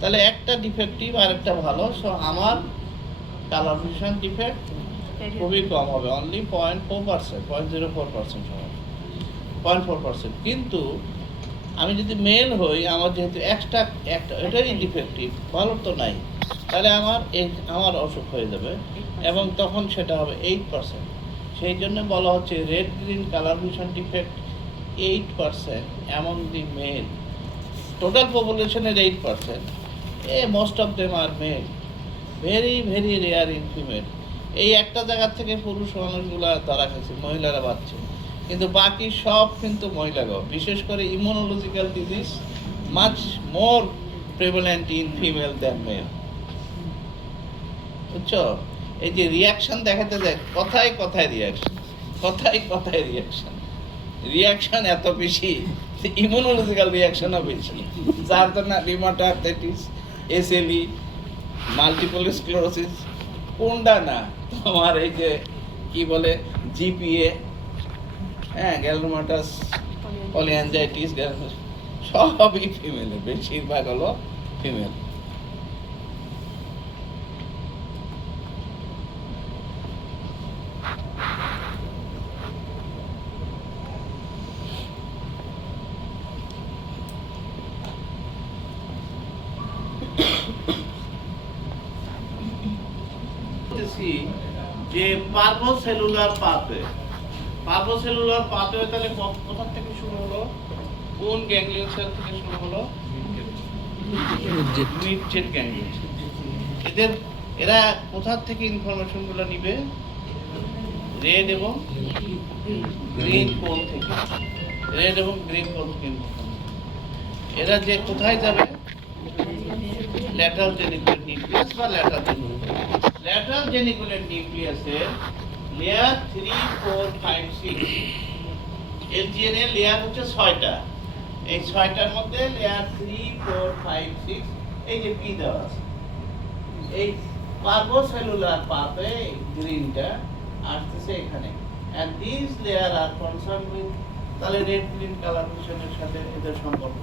তাহলে একটা ডিফেক্টিভ আর একটা ভালো। সো আমার কালার ভিশন ডিফেক্ট খুবই কম হবে, অনলি 0.4%, 0.04% হবে, 0.4%। কিন্তু আমি যদি মেল হই, আমার যেহেতু একটা এটাই ডিফেক্টিভ, ভালো তো নাই, তাহলে আমার অসুখ হয়ে যাবে এবং তখন সেটা হবে 8%। সেই জন্য বলা হচ্ছে red green colour vision defect 8% among the male, total পপুলেশনের 8%। Most of them are male, very very rare in female. এই একটা জায়গা থেকে পুরুষ মানুষগুলা ধরা খাচ্ছে, মহিলারা বাঁচছে, কিন্তু বাকি সব কিন্তু মহিলারাও। বিশেষ করে immunological disease much more prevalent in female than male. বুঝছো? এই যে রিয়াকশন দেখাতে যায়, কথায় কথায় রিয়াকশন, কথায় কথায় রিয়াকশন, রিয়াকশন এত বেশি, ইমিউনোলজিক্যাল রিয়াকশনও বেশি, যার জন্য rheumatoid arthritis, SLE, multiple sclerosis, কোনটা না তোমার এই যে কি বলে জিপিএ, হ্যাঁ, গ্যালরোমাটাস, পলিঅ্যাঞ্জাইটিস, সবই ফিমেলের, বেশিরভাগ হলো ফিমেল। যে পার্ভোসেলুলার পাথওয়ে, পার্ভোসেলুলার পাথওয়ে তাহলে কোথা থেকে শুরু হলো, কোন গ্যাংলিয়ন সেল থেকে শুরু হলো? মিডজেট গ্যাংলিয়ন। এরা কোথা থেকে ইনফরমেশন গুলো নিবে? রেড এবং গ্রিন কোন থেকে, রেড এবং গ্রিন কোন থেকে। এরা যে কোথায় যাবে? ল্যাটারাল জেনিকুলার নিউক্লিয়াস বা ল্যাটারাল জেনিকুলার নিউক্লিয়াসের লেয়ার 3, 4, 5, 6। এলজিএন এর লেয়ার হচ্ছে 6টা। এই 6টার মধ্যে লেয়ার 3, 4, 5, 6 এই যে পি দেওয়া আছে। এই পার্ভোসেলুলার পাথওয়ে গ্রিনটা আসতেছে এখানে, and these layer are concerned with, তাহলে রেড গ্রিন কালার ভিশনের সাথে এদের সম্পর্ক,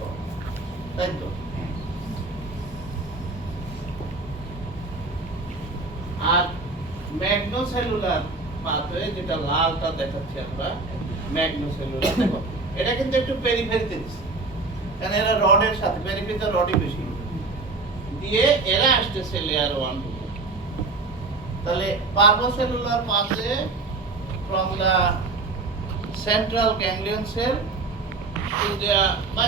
তাই তো? আর ম্যাগনোসেলুলার পাথওয়ে, যেটা লালটা দেখাচ্ছি আমরা, ম্যাগনোসেলুলার, দেখো এটা কিন্তু একটু পেরিফেরিতে দিচ্ছে, কারণ এরা রডের সাথে, পেরিফেরিতে রডই বেশি দিয়ে এরা আসতেছে লেয়ার 1, 2। তাহলে পার্ভোসেলুলার pathway from the central ganglion cell to the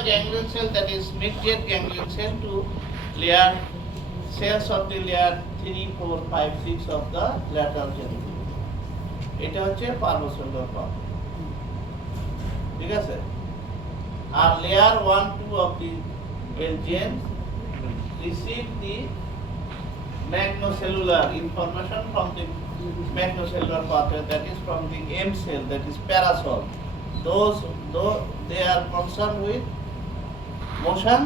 ganglion cell, that is midjet ganglion cell, to layer cells of the layer 3, 4, 5, 6 of the lateral geniculum. এটা হচ্ছে পার্ভোসেলুলার পাথওয়ে, ঠিক আছে? আর layer 1, 2 of the LGN receive the magnocellular information from the magnocellular pathway, that is from the M cell, that is parasol. Though they are concerned with motion,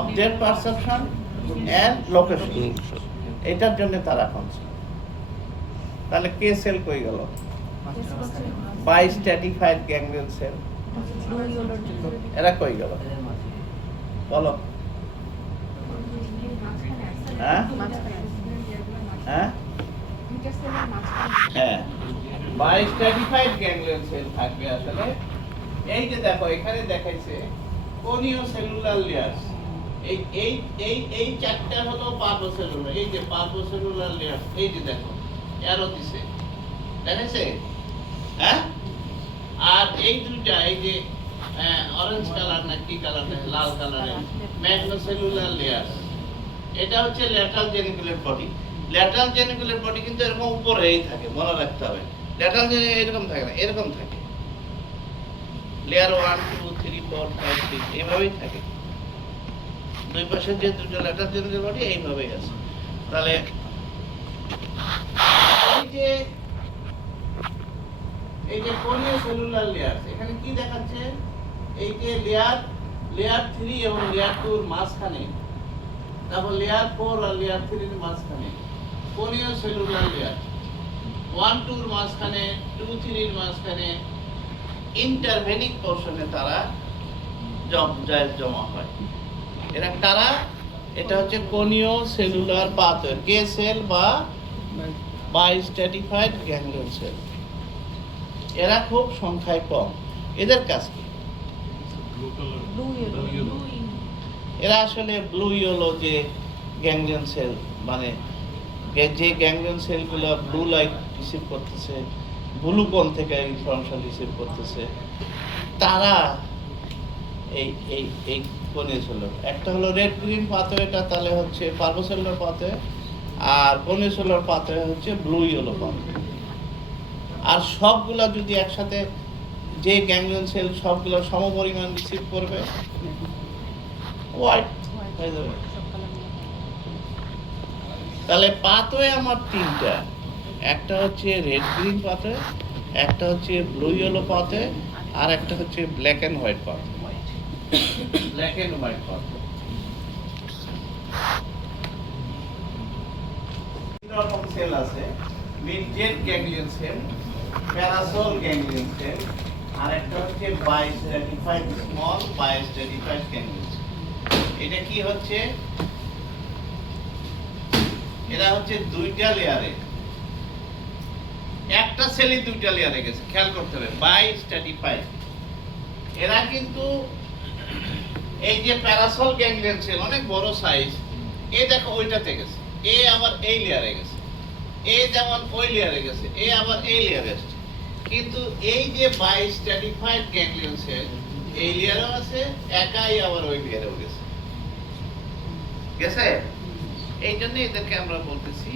object perception and location, এটার জন্য তারা concern. তাহলে কে sell কই গেল? By stratified ganglion sell, এরা কই গেল বলো? হ্যাঁ হ্যাঁ হ্যাঁ, বাই স্ট্র্যাটিফাইড গ্যাংলিয়ন সেল থাকবে আসলে। এই যে দেখো এখানে দেখাইছে কোনিও সেলুলার লেয়ারস, এই চারটা হলো পার্ভোসেলুলার, এই যে পার্ভোসেলুলার লেয়ারস, এই যে দেখো অ্যারো দিছে, দেখাইছে? হ্যাঁ, আর এই দুইটা, এই যে অরেঞ্জ কালার না কি কালার, লাল কালারের ম্যাগনোসেলুলার লেয়ারস, এটা হচ্ছে ল্যাটারাল জেনিকুলার বডি। ল্যাটারাল জেনিকুলার বডি কিন্তু এরকম উপরেই থাকে, মনে রাখতে হবে। ল্যাটারাল জেনিকুলার এরকম থাকে না, এরকম থাকে, লেয়ার 1, 2, 3, 4, 5, 6 এইভাবেই থাকে। দুই পাশে যে দুটো ল্যাটারাল বডি এইভাবেই আছে। তাহলে এই যে কোনীয় সেলুলার লেয়ার, এখানে কি দেখাচ্ছে? এই যে লেয়ার 3 এবং লেয়ার 2 এর মাঝখানে, তারপর লেয়ার 4 আর লেয়ার 3 এর মাঝখানে কোনীয় সেলুলার লেয়ার 1 2 এর মাঝখানে, 2 3 এর মাঝখানে ইন্টারভেনিক পোরশনে তারা জমা হয়। এরা কারা? এটা হচ্ছে কোনীয় সেলুলার পাথওয়ে, কে সেল বা বায়োস্ট্র্যাটিফাইড গ্যাংলিয়ন সেল। এরা খুব সংখ্যায় কম। এদের কাজ কি? এরা আসলে ব্লু ইয়েলো যে গ্যাংলিয়ন সেল, মানে যে গ্যাংলিয়ন সেলগুলো ব্লু লাইট রিসিভ করতেছে, ব্লু কোণ থেকে ইনফরমেশন রিসিভ করতেছে, তারা এই এই এই কোনীয় সেলুলার, একটা হলো রেড গ্রিন পাথওয়েটা, তাহলে হচ্ছে পার্ভোসেলুলার পাথওয়ে, আর কোনীয় সেলুলার পাথওয়ে হচ্ছে ব্লু ইয়েলো পাথওয়ে। আর সবগুলা যদি একসাথে, যে গ্যাংলিয়ন সেল সবগুলো সমপরিমাণ রিসিভ করবে, হোয়াইট হয়ে যাবে। তাহলে পাথওয়ে আমার তিনটা, একটা হচ্ছে রেড গ্রিন পাথওয়ে, একটা হচ্ছে ব্লু ইয়েলো পাথওয়ে, আর একটা হচ্ছে black and white pathway. Black and white pathway তিন রকম সেল আছে: midget ganglion cell, parasol ganglion cell, আর একটা হচ্ছে bistratified small bistratified ganglion cell. এটা কি হচ্ছে? এরা হচ্ছে দুইটা লেয়ারে, একটা সেলই দুইটা লেয়ারে গেছে, খেয়াল করতে হবে, বায়োস্ট্র্যাটিফাইড। এরা কিন্তু এই যে প্যারাসোল গ্যাংলিয়ন সেল অনেক বড় সাইজ, এই দেখো ওইটাতে গেছে, এ আবার এই লেয়ারে গেছে, এ যেমন ওই লেয়ারে গেছে, এ আবার এই লেয়ারে আসছে। কিন্তু এই যে বায়োস্ট্র্যাটিফাইড গ্যাংলিয়ন সেল এই লেয়ারেও আছে, একাই আবার ওই লেয়ারেও গেছে। গেছে? এই জন্য এদেরকে আমরা বলতেছি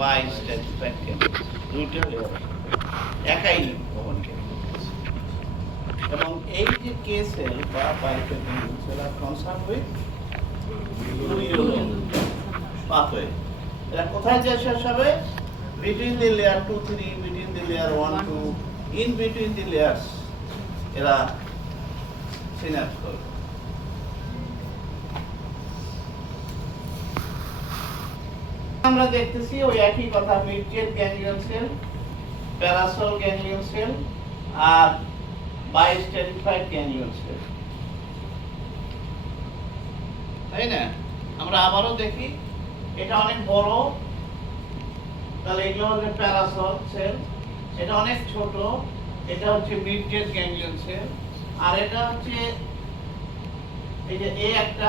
বায়োস্ট্র্যাটিফাইড গ্যাংলিয়ন সেল, দুইটা লেয়ার একাই ভবন গ্যাংলিয়ন। এবং এই যে কে সেল বা bistratified ganglion cell are concern with blue yellow pathway. এরা কোথায় যায় শেষ হবে? between the layer 2 3, between the layer 1 2, in between the layers এরা সিনাপস করে। আমরা দেখতেছি ওই একই কথা, midget ganglion cell, parasol ganglion cell, আর বায়োস্ট্র্যাটিফাইড গ্যাংলিয়ন সেল, তাই না? আমরা আবারও দেখি, এটা অনেক বড়, তাহলে এগুলো হচ্ছে প্যারাসোল সেল, এটা অনেক ছোট, এটা হচ্ছে মিড-জেট গ্যাংলিয়ন সেল, আর এটা হচ্ছে এই যে এ একটা,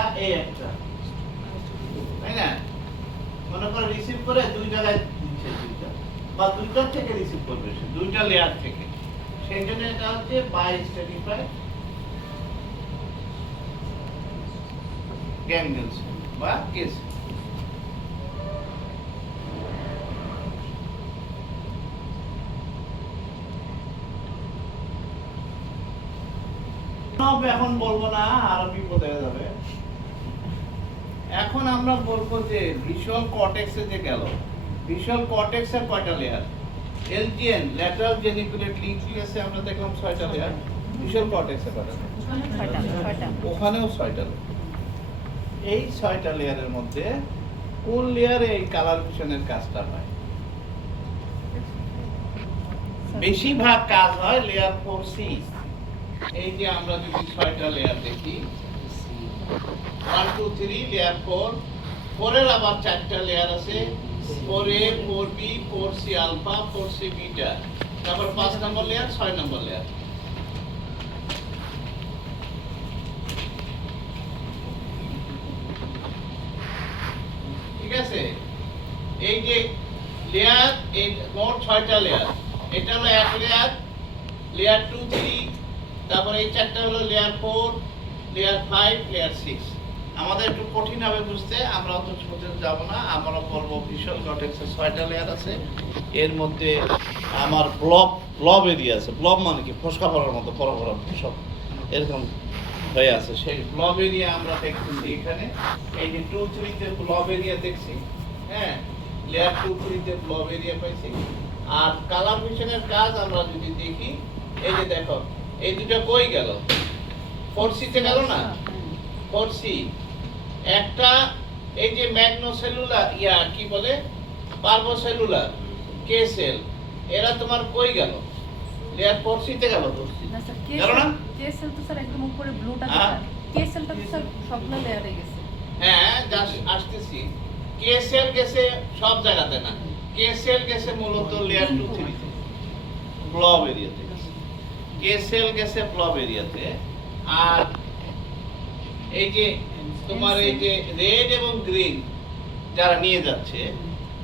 তাই না? মনে করে রিসিভ করে দুই জায়গায় দিচ্ছে, দুইটা বা দুইটার থেকে রিসিভ করবে, দুইটা লেয়ার থেকে, সেই জন্য এটা হচ্ছে বায়োস্ট্র্যাটিফাইড গ্যাংলিয়ন সেল বা কেস। এখন বলবো না, আরো বিপদ হয়ে যাবে। এখন আমরা বলবো যে ভিজুয়াল কর্টেক্সে যে গেল, ভিজুয়াল কর্টেক্সের কয়টা লেয়ার? এলজিএন, ল্যাটারাল জেনিকুলেট নিউক্লিয়াসে আমরা দেখলাম 6টা লেয়ার, ভিজুয়াল কর্টেক্সে কয়টা? 6টা। ওখানেও 6টা লেয়ার। এই 6টা লেয়ারের মধ্যে কোন লেয়ারে এই কালার ভিশনের কাজটা হয়? বেশিরভাগ কাজ হয় লেয়ার 4C। এই যে আমরা যদি 6টা লেয়ার দেখি, 1 2 3 লেয়ার 4, 4 এর আবার 4টা লেয়ার আছে, 4A 4B 4C alpha 4C beta, তারপর 5 নম্বর লেয়ার, 6 নম্বর লেয়ার। ঠিক আছে? এই যে লেয়ার, এই মোট 6টা লেয়ার, এটা হলো এক লেয়ার, লেয়ার 2 3, তারপর এই 4টা হলো লেয়ার 4, লেয়ার 5, লেয়ার 6। আমাদের একটু কঠিন হবে বুঝতে, আমরা অত ছোটে যাব না। আমরা বলবো ভিজুয়াল কর্টেক্সের 6টা লেয়ার আছে, এর মধ্যে আমার ব্লব এরিয়া আছে। ব্লব মানে কি? ফসকা পড়ার মতো বড় বড় সব এরকম হয়ে আছে। সেই ব্লব এরিয়া আমরা দেখতেছি এখানে, এই যে 2-3 তে ব্লব এরিয়া দেখছি, হ্যাঁ, লেয়ার 2-3 তে ব্লব এরিয়া পাইছি। আর কালার ভিশনের কাজ আমরা যদি দেখি, এই যে দেখো এই দুটো কই গেল, 4C তে গেল না, 4C একটা, এই যে ম্যাগনোসেলুলার কি বলে পার্ভোসেলুলার কে সেল, এরা তোমার কই গেল, লেয়ার 4C তে গেল তো, না স্যার, গেল না? কে সেল তো স্যার একদম উপরে ব্লুটা তো হ্যাঁ। কে সেলটা তো স্যার সবগুলো লেয়ারে গেছে। হ্যাঁ, জাস্ট আসতেছি। কে সেল গেছে সব জায়গাতে না, কে সেল গেছে মূলত লেয়ার 2-3 তে, ব্লব এরিয়াতে। কে সেল গেছে ব্লব এরিয়াতে। আর এই যে তোমার এই যে রেড এবং গ্রিন যারা নিয়ে যাচ্ছে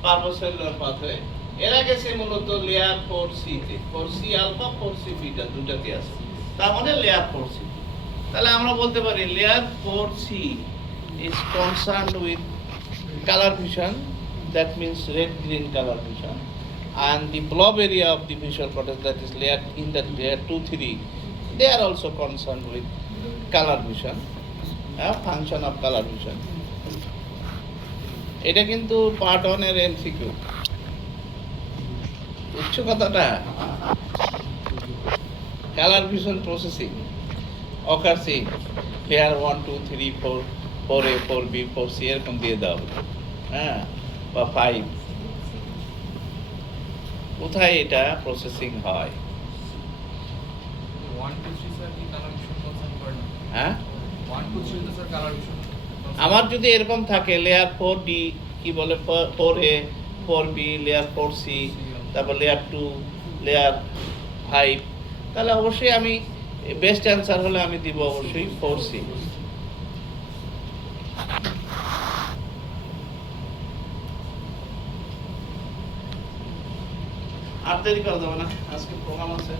পার্ভোসেলুলার পাথওয়ে, এরা গেছে মূলত লেয়ার 4C তে, 4C আলফা 4C বিটা দুটাতে আছে, তার মানে লেয়ার 4C। তাহলে আমরা বলতে পারি layer 4C is concerned with color vision, that means red green color vision, and the blob area of the visual cortex, that is layer in that layer 2-3, they are also concerned with color vision, function of color vision. এটা কিন্তু part 1 এর MCQ. বুঝছো কথাটা? Colour vision processing occurs in layer 1, 2, 3, 4, 4A, 4B, 4C এরকম দিয়ে দাও, হ্যাঁ, বা 5। কোথায় এটা প্রসেসিং হয়? 1 2 3 স্যার কি কালার ভিশন কনসার্ন করে না? হ্যাঁ, 1 2 3 তো স্যার কালার ভিশন। আমার যদি এরকম থাকে লেয়ার 4D, কি বলে 4A, 4B, লেয়ার 4C, তারপর লেয়ার 2, লেয়ার 5, তাহলে অবশ্যই আমি বেস্ট অ্যান্সার হলে আমি দিব অবশ্যই 4C। আর দেরি করা যাবে না, আজকে প্রোগ্রাম আছে।